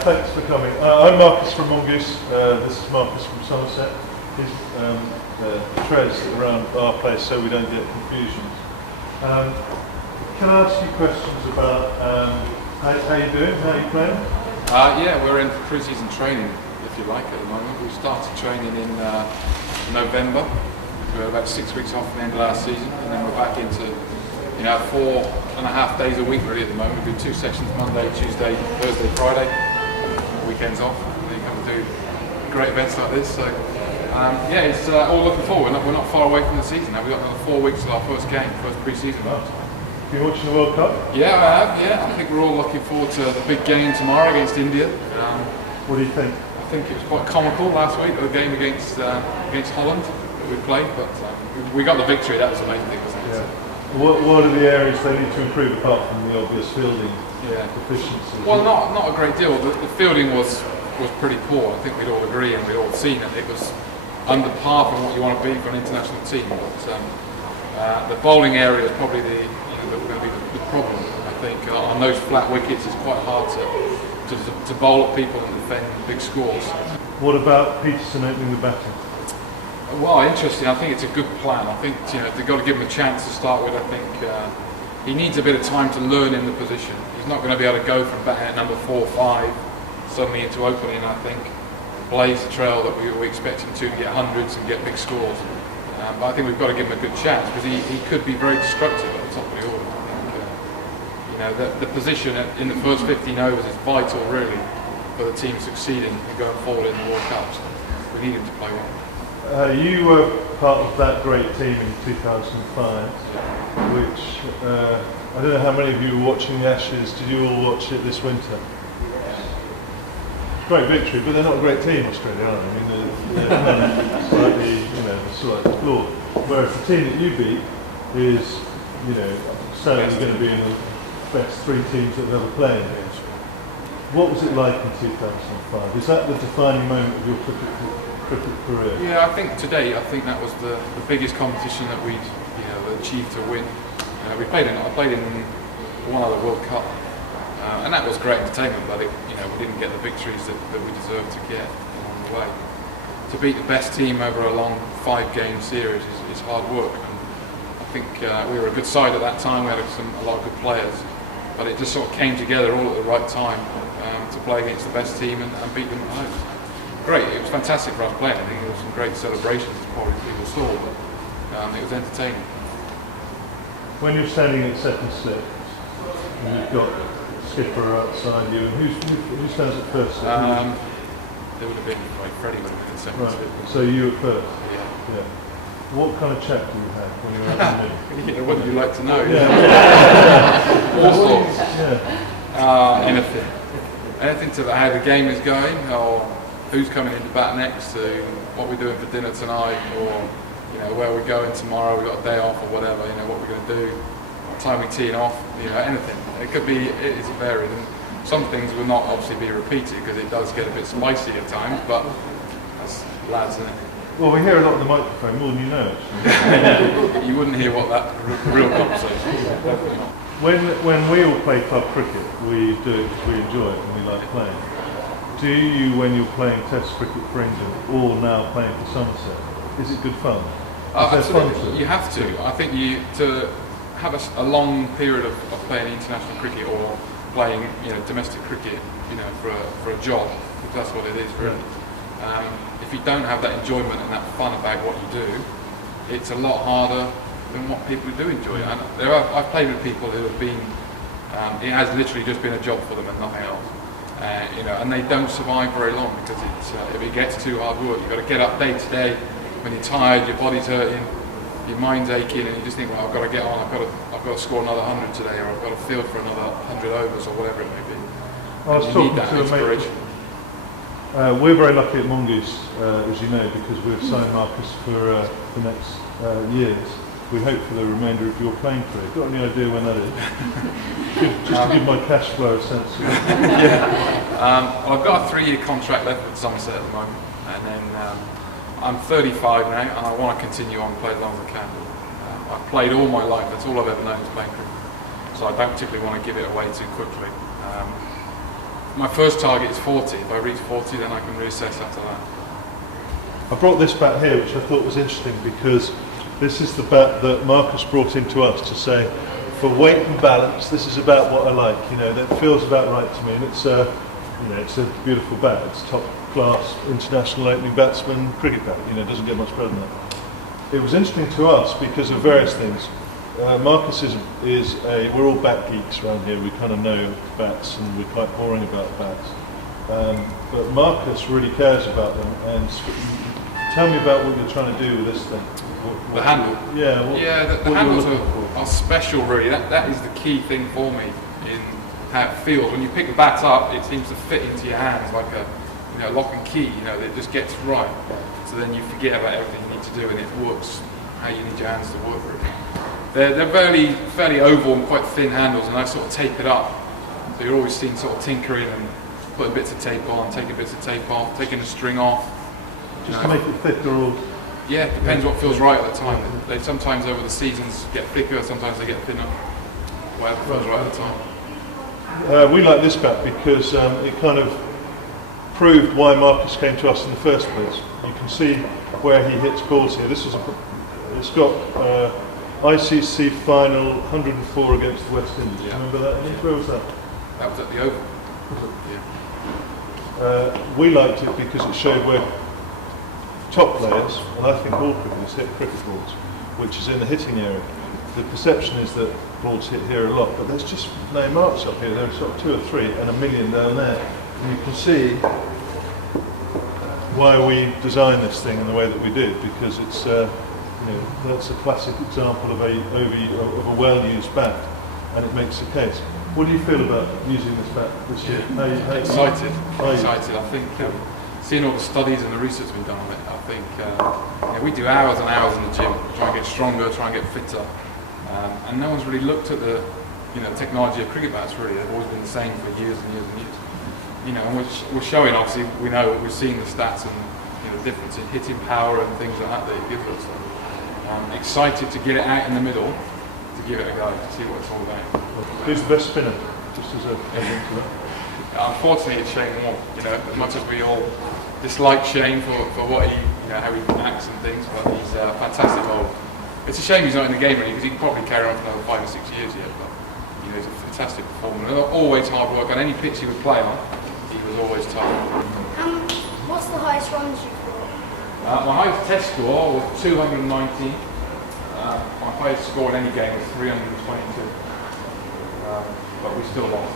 Thanks for coming. I'm Marcus from Mongoose. This is Marcus from Somerset. He's Trez around our place so we don't get confusions. Can I ask you questions about how you doing? How are you playing? Yeah, we're in pre-season training, if you like, at the moment. We started training in November. We had about 6 weeks off from the end of last season, and then we're back into 4.5 days a week really at the moment. We do 2 sessions, Monday, Tuesday, Thursday, Friday. Weekends off. And then you come and do great events like this. So yeah, it's all looking forward. We're not far away from the season now. We've got another 4 weeks till our first game, first pre-season. Have you watching the World Cup? Yeah, I have. Yeah, I think we're all looking forward to the big game tomorrow against India. What do you think? I think it was quite comical last week, the game against Holland that we played, but we got the victory. That was the main thing, wasn't it? Yeah. What are the areas they need to improve apart from the obvious fielding deficiencies? Well, not a great deal. The fielding was pretty poor. I think we'd all agree, and we'd all seen it. It was under par from what you want to be for an international team. But the bowling area is probably going to be the problem. I think on those flat wickets, it's quite hard to bowl at people and defend big scores. What about Peterson opening the batting? Well, interesting. I think it's a good plan. I think they've got to give him a chance to start with. I think he needs a bit of time to learn in the position. He's not going to be able to go from batting at number 4 or 5 suddenly into opening. I think blaze the trail that we expect him to get hundreds and get big scores. But I think we've got to give him a good chance because he could be very destructive at the top of the order. I think the position in the first 15 overs is vital, really, for the team succeeding and going forward in the World Cup. So we need him to play well. You were part of that great team in 2005, which I don't know how many of you were watching the Ashes. Did you all watch it this winter? Great victory, but they're not a great team, Australia, are they? I mean, they're slightly flawed. Whereas the team that you beat is, certainly going to be in the best 3 teams that have ever played. What was it like in 2005? Is that the defining moment of your cricket career? Yeah, I think today, that was the biggest competition that we'd achieved to win. I played in one other World Cup, and that was great entertainment. But we didn't get the victories that we deserved to get along the way. To beat the best team over a long 5-game series is hard work. And I think we were a good side at that time. We had a lot of good players, but it just sort of came together all at the right time to play against the best team and beat them at home. Great, it was fantastic for us playing. I think there were some great celebrations, as probably people saw, but it was entertaining. When you're standing at second slip, and you've got skipper outside you, and who stands at first slip? There would have been, Freddie would have been at second slip. So you at first? Yeah. What kind of chat do you have when you're out in the middle? What would you like to know? Yeah. All sorts. Yeah. Anything to how the game is going, or who's coming into bat next, to what we're doing for dinner tonight, or where we're going tomorrow. We've got a day off or whatever. What we're going to do, what time we're teeing off. Anything. It is varied, and some things will not obviously be repeated because it does get a bit spicy at times. But that's lads, isn't it? Well, we hear a lot on the microphone, more than you know. Actually. You wouldn't hear what that real conversation is. Definitely not. When we all play club cricket, we do it because we enjoy it and we like playing. Do you, when you're playing Test cricket for England or now playing for Somerset, is it good fun? Absolutely. You have to. I think to have a long period of playing international cricket or playing domestic cricket for a job, because that's what it is really. If you don't have that enjoyment and that fun about what you do, it's a lot harder than what people do enjoy. And I've played with people who have been, it has literally just been a job for them and nothing else. And they don't survive very long because if it gets too hard work, you've got to get up day to day. When you're tired, your body's hurting, your mind's aching, and you just think, well, I've got to get on. I've got to score another 100 today, or I've got to field for another 100 overs, or whatever it may be. I was talking to inspiration. We're very lucky at Mongoose, as you know, because we've signed Marcus for the next years. We hope for the remainder of your playing career. Got any idea when that is? Just to give my cash flow a sense. I've got a 3-year contract left with Somerset at the moment, and then I'm 35 now, and I want to continue on and play as long as I can. I've played all my life. That's all I've ever known is playing cricket. So I don't particularly want to give it away too quickly. my first target is 40. If I reach 40, then I can reassess after that. I brought this bat here, which I thought was interesting because this is the bat that Marcus brought into us to say, for weight and balance, this is about what I like. You know, that feels about right to me, and it's a, you know, it's a beautiful bat. It's top class international opening batsman cricket bat. You know, it doesn't get much better than that. It was interesting to us because of various things. Marcus is we're all bat geeks around here. We kind of know bats, and we're quite boring about bats. But Marcus really cares about them, and tell me about what you're trying to do with this thing. The handle? Yeah. The handles are special, really. That is the key thing for me in how it feels. When you pick the bat up, it seems to fit into your hands like a lock and key. You know, it just gets right. So then you forget about everything you need to do, and it works how you need your hands to work. They're fairly oval and quite thin handles, and I sort of tape it up. So you're always seen sort of tinkering and putting bits of tape on, taking bits of tape off, taking the string off. Just to make it thicker or... Yeah, it depends what feels right at the time. They sometimes over the seasons get thicker, sometimes they get thinner. Whatever feels right at the time. We like this bat because it kind of proved why Marcus came to us in the first place. You can see where he hits balls here. It's got ICC final 104 against the West Indies. Yeah. Remember that? Where was that? That was at the Oval. Yeah. We liked it because it showed where top players, and I think all cricketers, hit cricket balls, which is in the hitting area. The perception is that balls hit here a lot, but there's just no marks up here. There are sort of 2 or 3 and 1 million down there. And you can see why we designed this thing in the way that we did, because it's that's a classic example of a well-used bat, and it makes the case. What do you feel about using this bat this year? Excited. I think seeing all the studies and the research we've done on it, I think we do hours and hours in the gym, try and get stronger, try and get fitter, and no one's really looked at the technology of cricket bats. Really, they've always been the same for years and years and years. And we're showing, obviously, we've seen the stats and the difference in hitting power and things like that it gives us. So I'm excited to get it out in the middle, to give it a go, to see what it's all about. Who's the best spinner? Just as a link to that. Unfortunately, it's Shane Warne. As much as we all dislike Shane for what he, how he acts and things, but he's a fantastic bowler. It's a shame he's not in the game really, because he can probably carry on for another 5 or 6 years yet. But he's a fantastic performer. And always hard work on any pitch he would play on. He was always tough. What's the highest runs you've got? My highest test score was 219. My highest score in any game was 322. But we still lost.